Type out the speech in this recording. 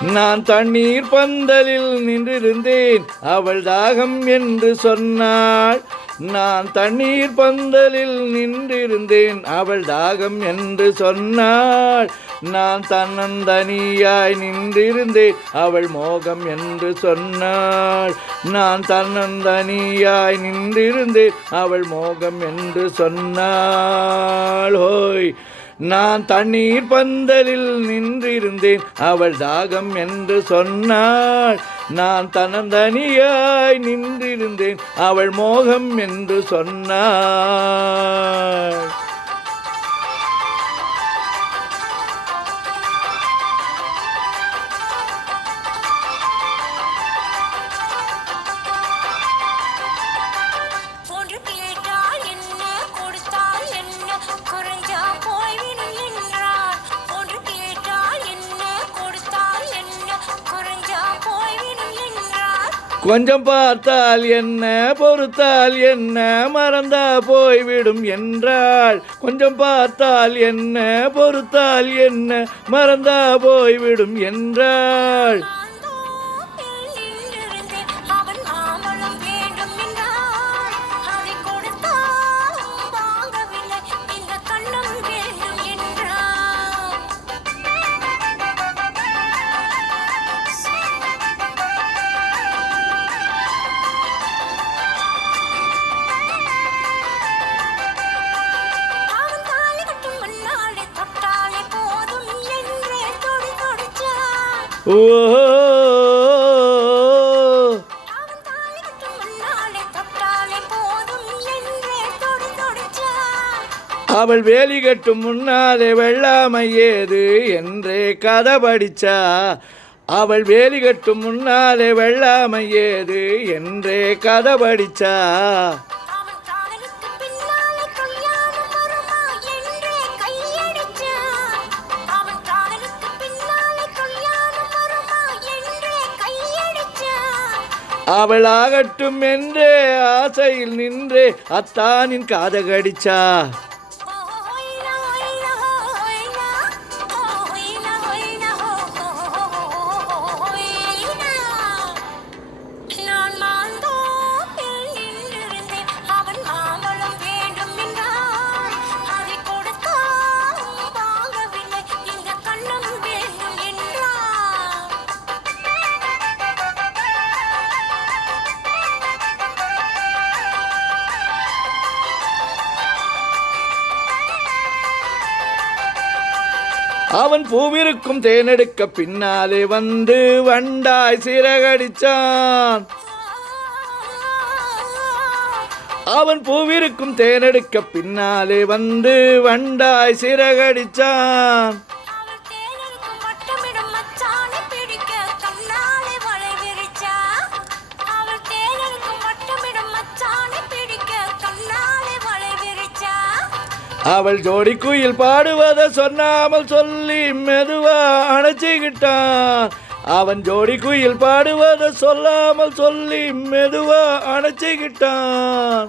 நான் தண்ணீர் பந்தலில் நின்றிருந்தேன், அவள் தாகம் என்று சொன்னாள். நான் தண்ணீர் பந்தலில் நின்றிருந்தேன், அவள் தாகம் என்று சொன்னாள். நான் தன்னந்தனியாய் நின்றிருந்தேன், அவள் மோகம் என்று சொன்னாள். நான் தன்னந்தனியாய் நின்றிருந்தேன், அவள் மோகம் என்று சொன்னாள். ஹோய், நான் தண்ணீர் பந்தலில் நின்றிருந்தேன், அவள் தாகம் என்று சொன்னாள். நான் தன்னந்தனியாய் நின்றிருந்தேன், அவள் மோகம் என்று சொன்னாள். கொஞ்சம் பார்த்தால் என்ன, பொறுத்தால் என்ன, மறந்தா போய்விடும் என்றாள். கொஞ்சம் பார்த்தால் என்ன, பொறுத்தால் என்ன, மறந்தா போய்விடும் என்றாள். அவள் வேலி கட்டும் முன்னாலே வெள்ளாமை ஏது என்றே கதை படிச்சா. அவள் வேலி கட்டும் முன்னாலே வெள்ளாமை ஏது என்றே கதை படிச்சா. அவள் ஆகட்டும் என்றே ஆசையில் நின்றே அத்தானின் காதை கடிச்சா. அவன் பூவிருக்கும் தேனெடுக்க பின்னாலே வந்து வண்டாய் சிறகடிச்சான். அவன் பூவிருக்கும் தேனெடுக்க பின்னாலே வந்து வண்டாய் சிறகடிச்சான். அவள் ஜோடி குயில் பாடுவதை சொன்னாமல் சொல்லி மெதுவா அணைச்சிக்கிட்டான். அவன் ஜோடி குயில் பாடுவதை சொல்லாமல் சொல்லி மெதுவா அணைச்சிக்கிட்டான்.